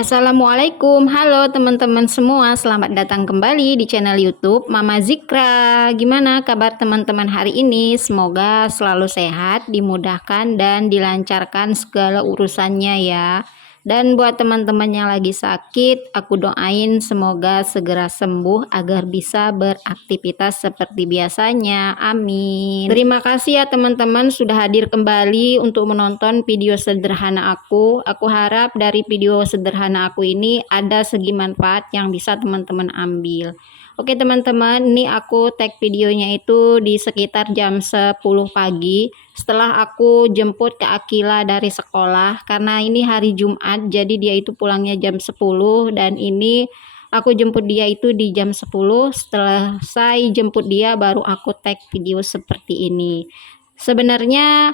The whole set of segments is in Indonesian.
Assalamualaikum, halo teman-teman semua, selamat datang kembali di channel YouTube Mama Zikra. Gimana kabar teman-teman hari ini? Semoga selalu sehat, dimudahkan dan dilancarkan segala urusannya ya. Dan buat teman-teman yang lagi sakit, aku doain semoga segera sembuh agar bisa beraktivitas seperti biasanya. Amin. Terima kasih ya teman-teman sudah hadir kembali untuk menonton video sederhana aku. Aku harap dari video sederhana aku ini ada segi manfaat yang bisa teman-teman ambil. Oke teman-teman, ini aku tag videonya itu di sekitar jam 10 pagi setelah aku jemput ke Akila dari sekolah, karena ini hari Jumat jadi dia itu pulangnya jam 10 dan ini aku jemput dia itu di jam 10. Setelah saya jemput dia baru aku tag video seperti ini. Sebenarnya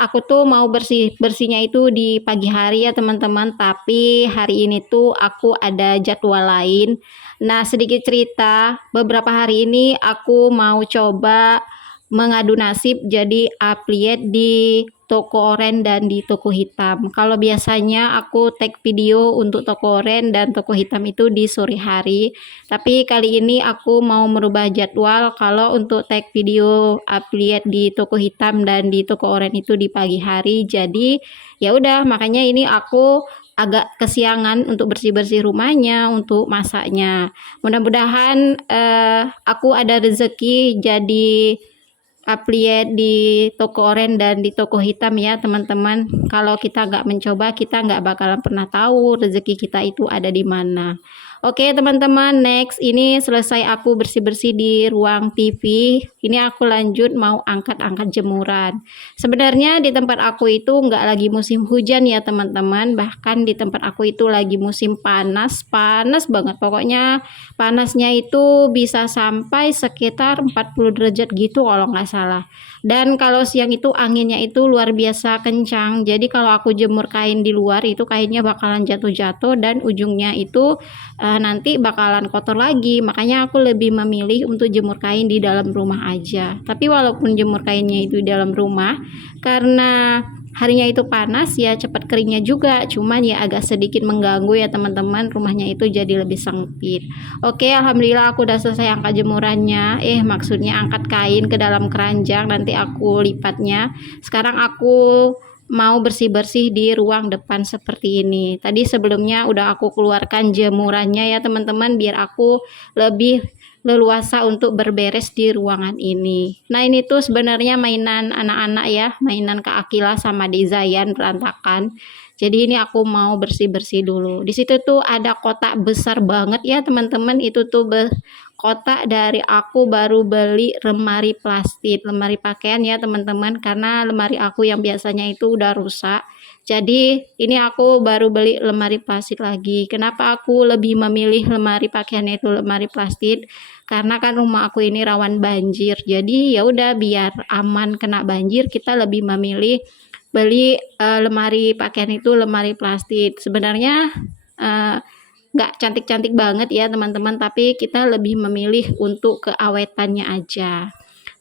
aku tuh mau bersihnya itu di pagi hari ya teman-teman, tapi hari ini tuh aku ada jadwal lain. Nah, sedikit cerita, beberapa hari ini aku mau coba mengadu nasib jadi affiliate di toko oren dan di toko hitam. Kalau biasanya aku tag video untuk toko oren dan toko hitam itu di sore hari, tapi kali ini aku mau merubah jadwal. Kalau untuk tag video affiliate di toko hitam dan di toko oren itu di pagi hari, jadi ya udah, makanya ini aku agak kesiangan untuk bersih-bersih rumahnya, untuk masaknya. Mudah-mudahan aku ada rezeki jadi affiliate di toko oren dan di toko hitam ya teman-teman. Kalau kita nggak mencoba, kita nggak bakalan pernah tahu rezeki kita itu ada di mana. Oke teman-teman, next ini selesai aku bersih-bersih di ruang TV. Ini aku lanjut mau angkat-angkat jemuran. Sebenarnya di tempat aku itu nggak lagi musim hujan ya teman-teman. Bahkan di tempat aku itu lagi musim panas, panas banget. Pokoknya panasnya itu bisa sampai sekitar 40 derajat gitu kalau nggak salah. Dan kalau siang itu anginnya itu luar biasa kencang. Jadi kalau aku jemur kain di luar itu kainnya bakalan jatuh-jatuh dan ujungnya itu nanti bakalan kotor lagi. Makanya aku lebih memilih untuk jemur kain di dalam rumah aja. Tapi walaupun jemur kainnya itu di dalam rumah, karena harinya itu panas ya cepat keringnya juga, cuman ya agak sedikit mengganggu ya teman-teman, rumahnya itu jadi lebih sempit. Oke, alhamdulillah aku udah selesai angkat jemurannya, maksudnya angkat kain ke dalam keranjang, nanti aku lipatnya. Sekarang aku mau bersih-bersih di ruang depan seperti ini. Tadi sebelumnya udah aku keluarkan jemurannya ya teman-teman, biar aku lebih leluasa untuk berberes di ruangan ini. Nah, ini tuh sebenarnya mainan anak-anak ya, mainan Kak Akila sama Dezayan berantakan. Jadi ini aku mau bersih-bersih dulu. Di situ tuh ada kotak besar banget ya teman-teman. Itu tuh kotak dari aku baru beli lemari plastik, lemari pakaian ya teman-teman, karena lemari aku yang biasanya itu udah rusak. Jadi ini aku baru beli lemari plastik lagi. Kenapa aku lebih memilih lemari pakaian itu lemari plastik? Karena kan rumah aku ini rawan banjir. Jadi ya udah, biar aman kena banjir, kita lebih memilih beli lemari pakaian itu lemari plastik. Sebenarnya nggak cantik-cantik banget ya teman-teman, tapi kita lebih memilih untuk keawetannya aja.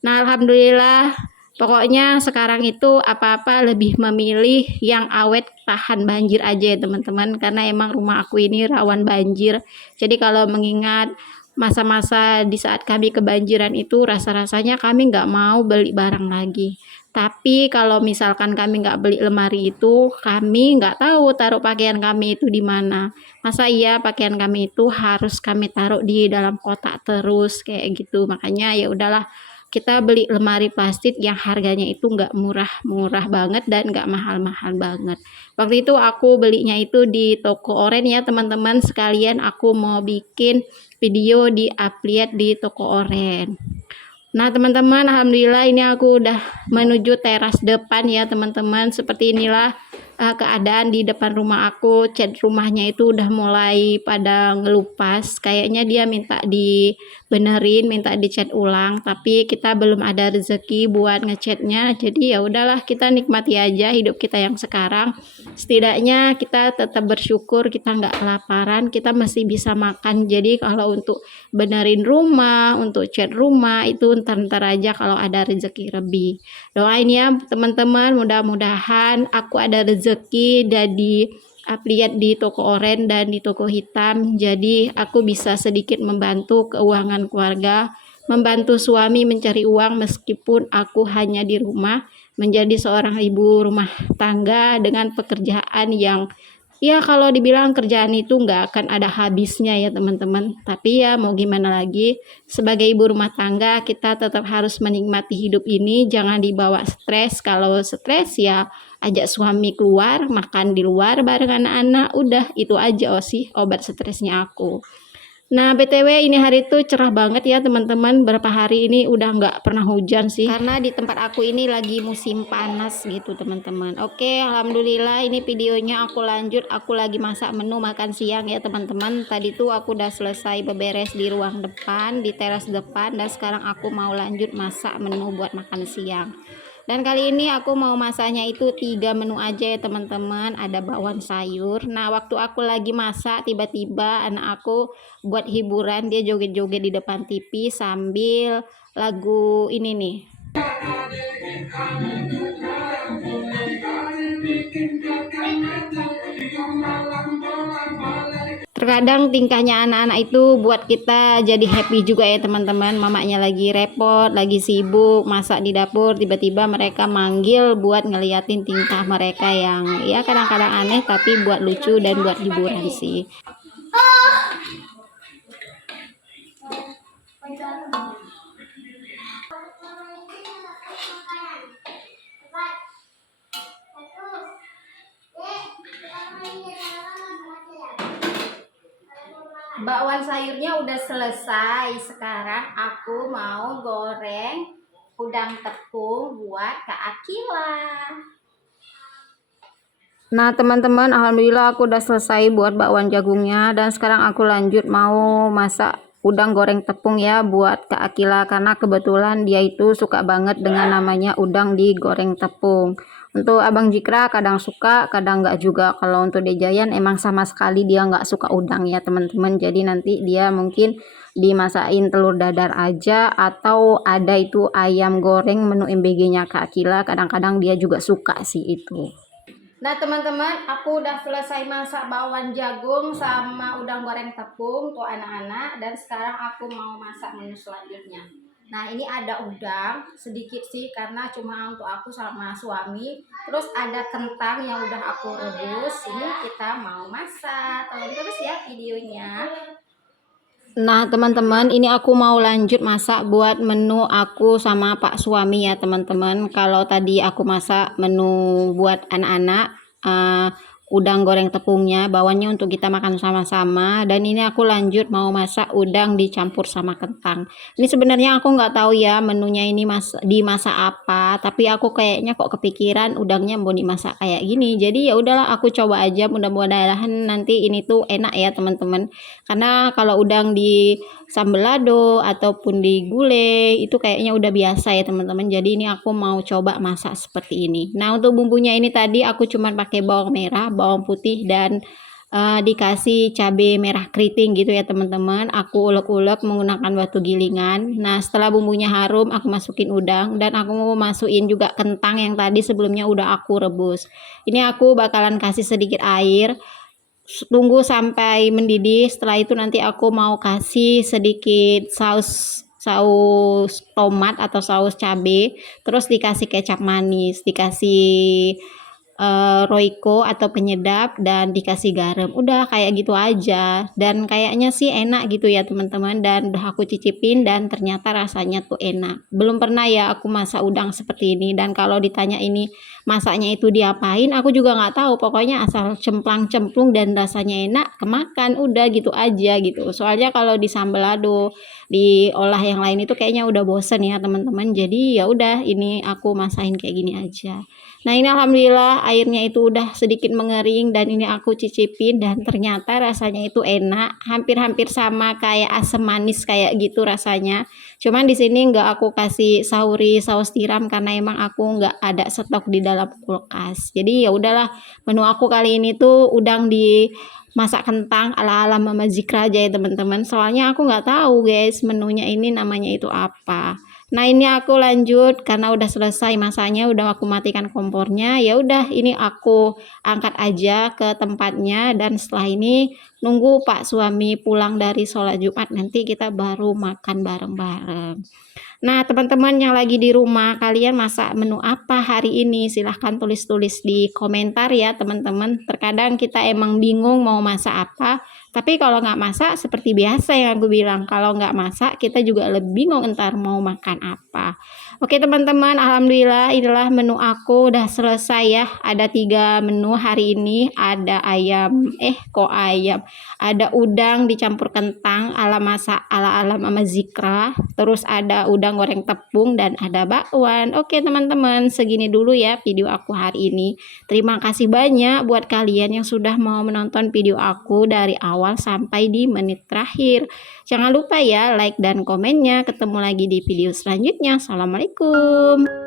Nah, alhamdulillah, pokoknya sekarang itu apa-apa lebih memilih yang awet tahan banjir aja ya teman-teman, karena emang rumah aku ini rawan banjir. Jadi kalau mengingat masa-masa di saat kami kebanjiran itu, rasa-rasanya kami nggak mau beli barang lagi. Tapi kalau misalkan kami nggak beli lemari itu, kami nggak tahu taruh pakaian kami itu di mana. Masa iya pakaian kami itu harus kami taruh di dalam kotak terus kayak gitu. Makanya ya udahlah, kita beli lemari plastik yang harganya itu nggak murah-murah banget dan nggak mahal-mahal banget. Waktu itu aku belinya itu di toko oren ya teman-teman, sekalian aku mau bikin video di affiliate di toko oren. Nah teman-teman, alhamdulillah ini aku udah menuju teras depan ya teman-teman. Seperti inilah keadaan di depan rumah aku. Cat rumahnya itu udah mulai pada ngelupas. Kayaknya dia minta dibenerin, minta dicat ulang. Tapi kita belum ada rezeki buat ngecatnya. Jadi ya udahlah, kita nikmati aja hidup kita yang sekarang. Setidaknya kita tetap bersyukur, kita nggak kelaparan, kita masih bisa makan. Jadi kalau untuk benerin rumah, untuk cat rumah itu ntar aja kalau ada rezeki lebih. Doain ya teman-teman, mudah-mudahan aku ada rezeki jadi lihat di toko oranye dan di toko hitam. Jadi aku bisa sedikit membantu keuangan keluarga, membantu suami mencari uang meskipun aku hanya di rumah menjadi seorang ibu rumah tangga dengan pekerjaan yang ya kalau dibilang kerjaan itu nggak akan ada habisnya ya teman-teman. Tapi ya mau gimana lagi, sebagai ibu rumah tangga kita tetap harus menikmati hidup ini, jangan dibawa stres. Kalau stres ya ajak suami keluar, makan di luar bareng anak-anak, udah itu aja sih obat stresnya aku. Nah, BTW ini hari tuh cerah banget ya teman-teman. Berapa hari ini udah nggak pernah hujan sih. Karena di tempat aku ini lagi musim panas gitu teman-teman. Oke, alhamdulillah ini videonya aku lanjut. Aku lagi masak menu makan siang ya teman-teman. Tadi tuh aku udah selesai beberes di ruang depan, di teras depan. Dan sekarang aku mau lanjut masak menu buat makan siang. Dan kali ini aku mau masaknya itu 3 menu aja ya teman-teman. Ada bakwan sayur. Nah waktu aku lagi masak tiba-tiba anak aku buat hiburan, dia joget-joget di depan TV sambil lagu ini nih. Terkadang tingkahnya anak-anak itu buat kita jadi happy juga ya teman-teman. Mamanya lagi repot, lagi sibuk masak di dapur, tiba-tiba mereka manggil buat ngeliatin tingkah mereka yang ya kadang-kadang aneh tapi buat lucu dan buat hiburan sih. Bakwan sayurnya udah selesai. Sekarang aku mau goreng udang tepung buat Kak Akila. Nah teman-teman, alhamdulillah aku udah selesai buat bakwan jagungnya. Dan sekarang aku lanjut mau masak udang goreng tepung ya buat Kak Akila. Karena kebetulan dia itu suka banget dengan namanya udang digoreng tepung. Untuk Abang Jikra kadang suka, kadang nggak juga. Kalau untuk Dejayan emang sama sekali dia nggak suka udang ya teman-teman. Jadi nanti dia mungkin dimasakin telur dadar aja, atau ada itu ayam goreng menu MBG-nya Kak Akila. Kadang-kadang dia juga suka sih itu. Nah teman-teman, aku udah selesai masak bakwan jagung sama udang goreng tepung untuk anak-anak. Dan sekarang aku mau masak menu selanjutnya. Nah ini ada udang sedikit sih karena cuma untuk aku sama suami. Terus ada kentang yang udah aku rebus. Ini kita mau masak. Tonton terus ya videonya. Nah teman-teman, ini aku mau lanjut masak buat menu aku sama Pak suami ya teman-teman. Kalau tadi aku masak menu buat anak-anak, udang goreng tepungnya, bawahnya untuk kita makan sama-sama. Dan ini aku lanjut mau masak udang dicampur sama kentang. Ini sebenarnya aku nggak tahu ya menunya ini dimasak apa, tapi aku kayaknya kok kepikiran udangnya mau dimasak kayak gini. Jadi ya udahlah aku coba aja, mudah-mudahan nanti ini tuh enak ya teman-teman. Karena kalau udang di sambal lado ataupun di gulai itu kayaknya udah biasa ya teman-teman. Jadi ini aku mau coba masak seperti ini. Nah untuk bumbunya ini tadi aku cuman pakai bawang merah, bawang putih, dan dikasih cabai merah keriting gitu ya teman-teman. Aku ulek-ulek menggunakan batu gilingan. Nah setelah bumbunya harum aku masukin udang, dan aku mau masukin juga kentang yang tadi sebelumnya udah aku rebus. Ini aku bakalan kasih sedikit air, tunggu sampai mendidih. Setelah itu nanti aku mau kasih sedikit saus tomat atau saus cabai, terus dikasih kecap manis, dikasih Royco atau penyedap, dan dikasih garam. Udah kayak gitu aja, dan kayaknya sih enak gitu ya teman-teman. Dan udah aku cicipin dan ternyata rasanya tuh enak. Belum pernah ya aku masak udang seperti ini, dan kalau ditanya ini masaknya itu diapain, aku juga nggak tahu. Pokoknya asal cemplang-cemplung dan rasanya enak, kemakan udah gitu aja gitu. Soalnya kalau di sambal lado, diolah yang lain itu kayaknya udah bosen ya teman-teman. Jadi ya udah, ini aku masain kayak gini aja. Nah ini alhamdulillah airnya itu udah sedikit mengering, dan ini aku cicipin dan ternyata rasanya itu enak, hampir-hampir sama kayak asam manis kayak gitu rasanya. Cuman di sini nggak aku kasih sauri saus tiram karena emang aku nggak ada stok di dalam kulkas. Jadi ya udahlah, menu aku kali ini tuh udang di masak kentang ala-ala Mama Zikra aja ya teman-teman. Soalnya aku nggak tahu guys menunya ini namanya itu apa. Nah, ini aku lanjut karena udah selesai masaknya, udah aku matikan kompornya. Ya udah, ini aku angkat aja ke tempatnya dan setelah ini nunggu Pak suami pulang dari sholat Jumat, nanti kita baru makan bareng-bareng. Nah, teman-teman yang lagi di rumah, kalian masak menu apa hari ini? Silahkan tulis-tulis di komentar ya, teman-teman. Terkadang kita emang bingung mau masak apa, tapi kalau nggak masak, seperti biasa yang aku bilang, kalau nggak masak, kita juga lebih bingung entar mau makan apa. Oke, teman-teman, alhamdulillah inilah menu aku udah selesai ya. Ada 3 menu hari ini, ada ayam, kok ayam? Ada udang dicampur kentang ala masak ala-ala Mama Zikra, terus ada udang goreng tepung dan ada bakwan. Oke teman-teman, segini dulu ya video aku hari ini. Terima kasih banyak buat kalian yang sudah mau menonton video aku dari awal sampai di menit terakhir. Jangan lupa ya like dan komennya. Ketemu lagi di video selanjutnya. Assalamualaikum.